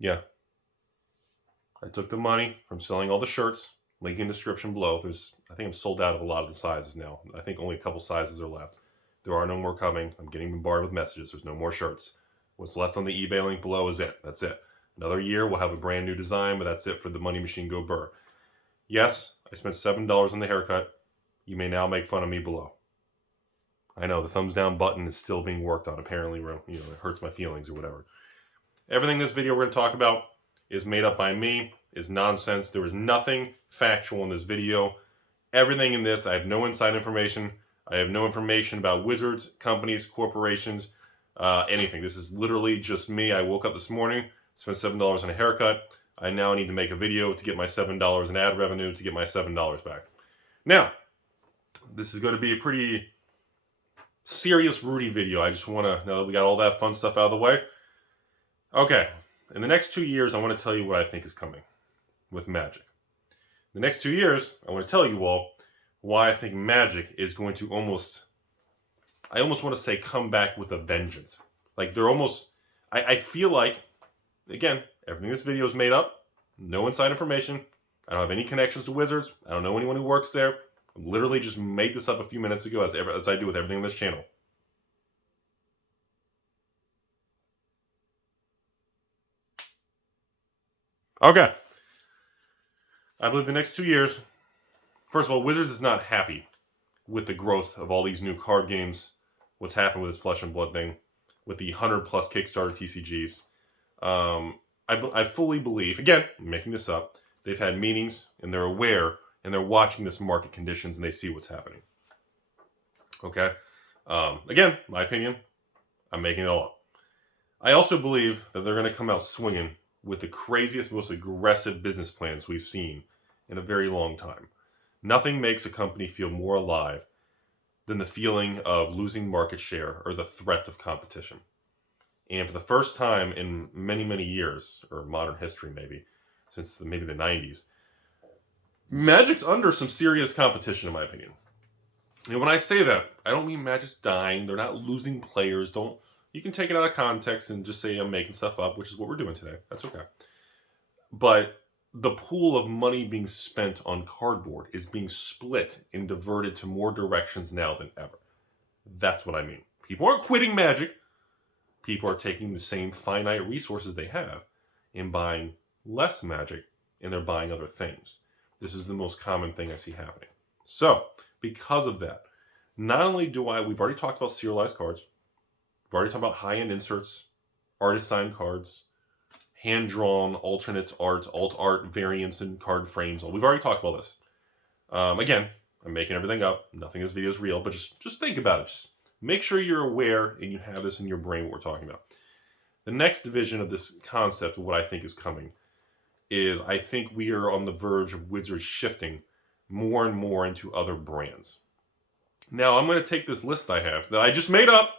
Yeah. I took the money from selling all the shirts. Link in the description below. I think I'm sold out of a lot of the sizes now. I think only a couple sizes are left. There are no more coming. I'm getting bombarded with messages. There's no more shirts. What's left on the eBay link below is it. That's it. Another year, we'll have a brand new design, but that's it for the Money Machine Go Brrr. Yes, I spent $7 on the haircut. You may now make fun of me below. I know the thumbs down button is still being worked on. Apparently, it hurts my feelings or whatever. Everything in this video we're going to talk about is made up by me, is nonsense. There is nothing factual in this video. Everything in this, I have no inside information. I have no information about wizards, companies, corporations, anything. This is literally just me. I woke up this morning, spent $7 on a haircut. I now need to make a video to get my $7 in ad revenue to get my $7 back. Now, this is going to be a pretty serious Rudy video. I just want to know that we got all that fun stuff out of the way. Okay, in the next 2 years, I want to tell you what I think is coming with Magic. The next 2 years, I want to tell you all why I think Magic is going to I almost want to say come back with a vengeance. Like they're almost, I feel like, again, everything in this video is made up. No inside information. I don't have any connections to Wizards. I don't know anyone who works there. I literally just made this up a few minutes ago as I do with everything on this channel. Okay. I believe the next 2 years, first of all, Wizards is not happy with the growth of all these new card games, what's happened with this Flesh and Blood thing, with the 100+ Kickstarter TCGs. I fully believe, again, I'm making this up, they've had meetings and they're aware and they're watching this market conditions and they see what's happening. Okay? Again, my opinion, I'm making it all up. I also believe that they're going to come out swinging with the craziest, most aggressive business plans we've seen in a very long time. Nothing makes a company feel more alive than the feeling of losing market share or the threat of competition. And for the first time in many, many years, or modern history maybe, since maybe the 90s, Magic's under some serious competition in my opinion. And when I say that, I don't mean Magic's dying. They're not losing players. You can take it out of context and just say I'm making stuff up, which is what we're doing today. That's okay. But the pool of money being spent on cardboard is being split and diverted to more directions now than ever. That's what I mean. People aren't quitting Magic. People are taking the same finite resources they have and buying less Magic, and they're buying other things. This is the most common thing I see happening. So, because of that, not only we've already talked about serialized cards, we've already talked about high-end inserts, artist-signed cards, hand-drawn alternate art, alt-art variants and card frames. We've already talked about this. Again, I'm making everything up. Nothing in this video is real, but just think about it. Just make sure you're aware and you have this in your brain what we're talking about. The next division of this concept of what I think is coming is I think we are on the verge of Wizards shifting more and more into other brands. Now, I'm going to take this list I have that I just made up,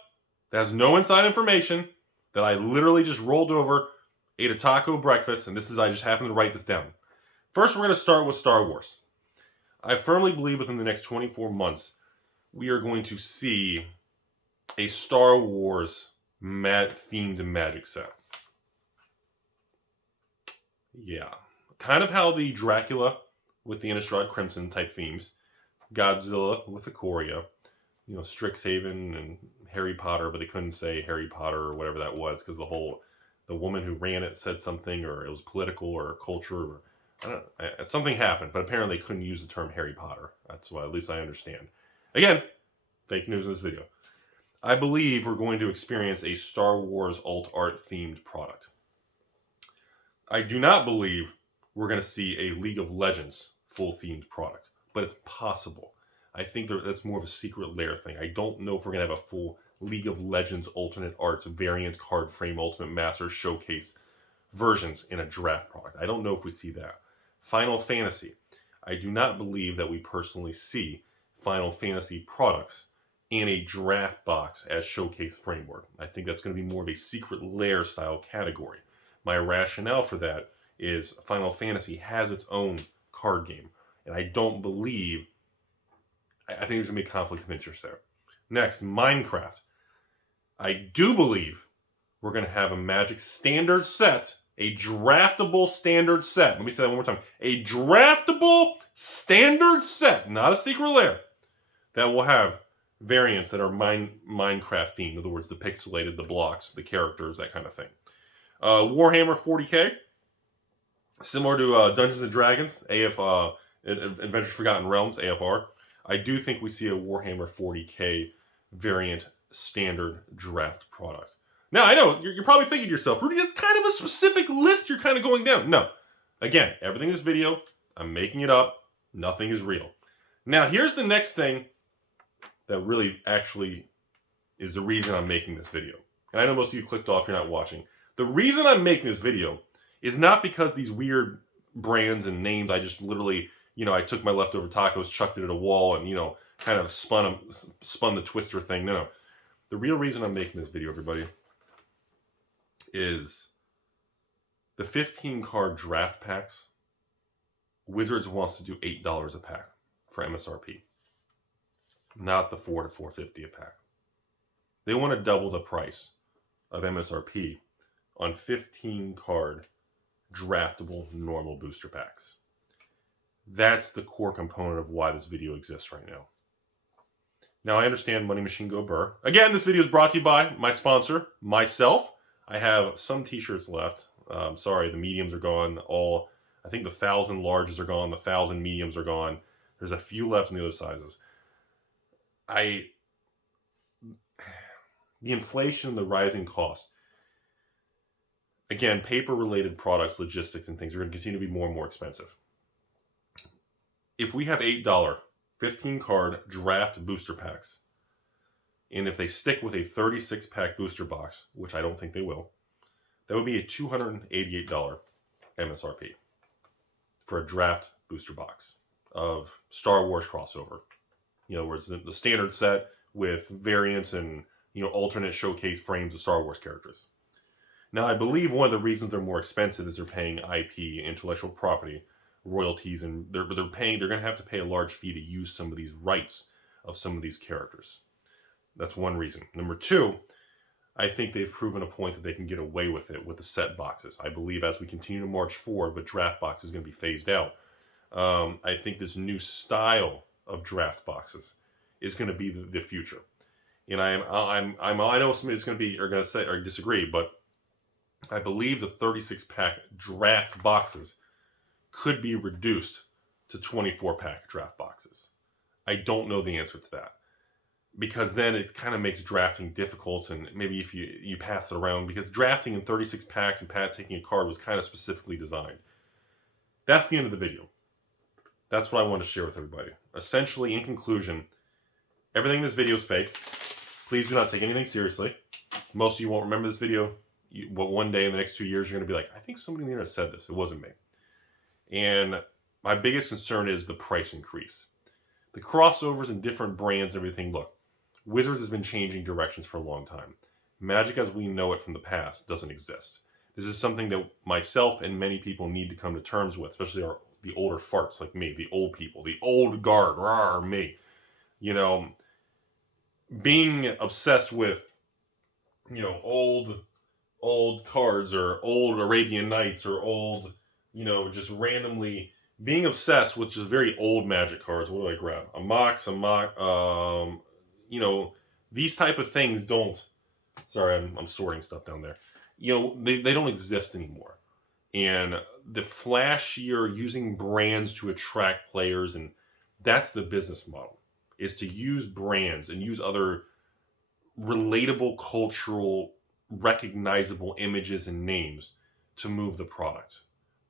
that has no inside information, that I literally just rolled over, ate a taco breakfast, and I just happened to write this down. First, we're going to start with Star Wars. I firmly believe within the next 24 months, we are going to see a Star Wars themed Magic set. Yeah. Kind of how the Dracula with the Innistrad Crimson type themes, Godzilla with Ikoria, Strixhaven and Harry Potter, but they couldn't say Harry Potter or whatever that was because the woman who ran it said something, or it was political or culture, or I don't know, something happened, but apparently they couldn't use the term Harry Potter. That's what at least I understand. Again, fake news in this video. I believe we're going to experience a Star Wars alt-art themed product. I do not believe we're going to see a League of Legends full themed product, but it's possible. I think that's more of a secret lair thing. I don't know if we're going to have a full League of Legends alternate arts variant card frame Ultimate Master showcase versions in a draft product. I don't know if we see that. Final Fantasy. I do not believe that we personally see Final Fantasy products in a draft box as showcase framework. I think that's going to be more of a secret lair style category. My rationale for that is Final Fantasy has its own card game, and I don't believe, I think there's going to be a conflict of interest there. Next, Minecraft. I do believe we're going to have a Magic standard set, A draftable standard set. Let me say that one more time. A draftable standard set, not a secret lair, that will have variants that are Minecraft themed. In other words, the pixelated, the blocks, the characters, that kind of thing. Warhammer 40K, similar to Dungeons and Dragons, Adventures Forgotten Realms, AFR. I do think we see a Warhammer 40K variant standard draft product. Now, I know, you're probably thinking to yourself, Rudy, that's kind of a specific list you're kind of going down. No. Again, everything in this video, I'm making it up. Nothing is real. Now, here's the next thing that really actually is the reason I'm making this video. And I know most of you clicked off, you're not watching. The reason I'm making this video is not because these weird brands and names, I just literally, I took my leftover tacos, chucked it at a wall, and, kind of spun the twister thing. No. The real reason I'm making this video, everybody, is the 15-card draft packs. Wizards wants to do $8 a pack for MSRP, not the $4 to $4.50 a pack. They want to double the price of MSRP on 15-card draftable normal booster packs. That's the core component of why this video exists right now. Now, I understand Money Machine Go Brrr. Again, this video is brought to you by my sponsor, myself. I have some t-shirts left. Sorry, the mediums are gone. I think the 1,000 larges are gone. The 1,000 mediums are gone. There's a few left in the other sizes. The inflation, the rising costs. Again, paper-related products, logistics, and things are going to continue to be more and more expensive. If we have $8 15-card draft booster packs, and if they stick with a 36-pack booster box, which I don't think they will, that would be a $288 MSRP for a draft booster box of Star Wars crossover. Where it's the standard set with variants and, alternate showcase frames of Star Wars characters. Now, I believe one of the reasons they're more expensive is they're paying IP, intellectual property, royalties, and they're going to have to pay a large fee to use some of these rights of some of these characters. That's one reason. Number two, I think they've proven a point that they can get away with it with the set boxes. I believe as we continue to march forward, but draft box is going to be phased out. I think this new style of draft boxes is going to be the future. And I know somebody's going to be, or going to say, or disagree, but I believe the 36-pack draft boxes could be reduced to 24-pack draft boxes. I don't know the answer to that, because then it kind of makes drafting difficult, and maybe if you pass it around, because drafting in 36 packs and taking a card was kind of specifically designed. That's the end of the video. That's what I want to share with everybody. Essentially, in conclusion, everything in this video is fake. Please do not take anything seriously. Most of you won't remember this video, but one day in the next 2 years, you're going to be like, I think somebody on the internet said this. It wasn't me. And my biggest concern is the price increase. The crossovers and different brands and everything. Look, Wizards has been changing directions for a long time. Magic as we know it from the past doesn't exist. This is something that myself and many people need to come to terms with, especially the older farts like me, the old people, the old guard, me. Being obsessed with, old cards or old Arabian Nights or old, just randomly being obsessed with just very old Magic cards. What do I grab? A Mox, these type of things don't. Sorry, I'm sorting stuff down there. They don't exist anymore. And the flashier, using brands to attract players, and that's the business model, is to use brands and use other relatable, cultural, recognizable images and names to move the product.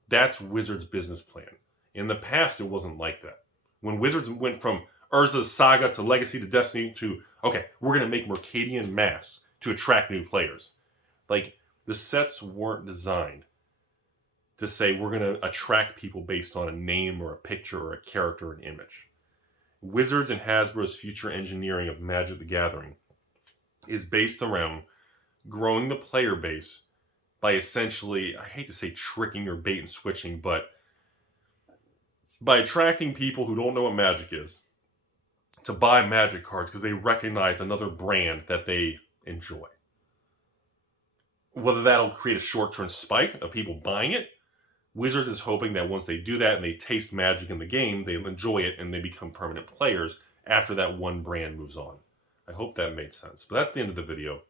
That's Wizards' business plan. In the past, it wasn't like that. When Wizards went from Urza's Saga to Legacy to Destiny to, okay, we're going to make Mercadian Masks to attract new players. Like, the sets weren't designed to say we're going to attract people based on a name or a picture or a character or an image. Wizards and Hasbro's future engineering of Magic the Gathering is based around growing the player base by essentially, I hate to say tricking or bait and switching, but by attracting people who don't know what Magic is to buy Magic cards because they recognize another brand that they enjoy. whether that'll create a short-term spike of people buying it, Wizards is hoping that once they do that and they taste Magic in the game, they'll enjoy it and they become permanent players after that one brand moves on. I hope that made sense. But that's the end of the video.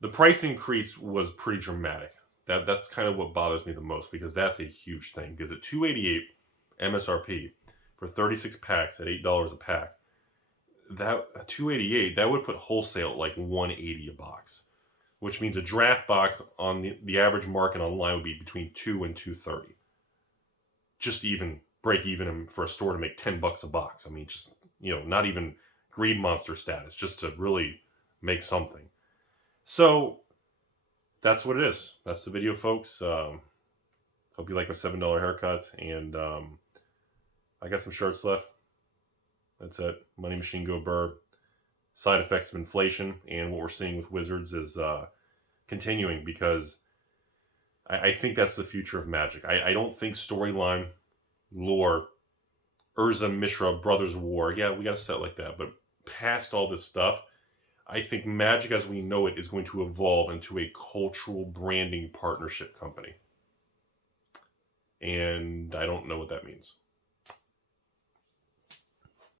The price increase was pretty dramatic. That's kind of what bothers me the most, because that's a huge thing. Because at $288 MSRP for 36 packs at $8 a pack, that $288, that would put wholesale at like $180 a box, which means a draft box on the average market online would be between $2 and $230. Just to even break even for a store to make $10 a box. I mean, just, not even greed monster status, just to really make something. So that's what it is. That's the video, folks. Hope you like my $7 haircut, and I got some shirts left. That's it. Money Machine Go Brrr. Side effects of inflation, and what we're seeing with Wizards is continuing, because I think that's the future of Magic. I don't think storyline, lore, Urza Mishra, Brothers War, yeah, we got to set like that, but past all this stuff, I think Magic as we know it is going to evolve into a cultural branding partnership company. And I don't know what that means.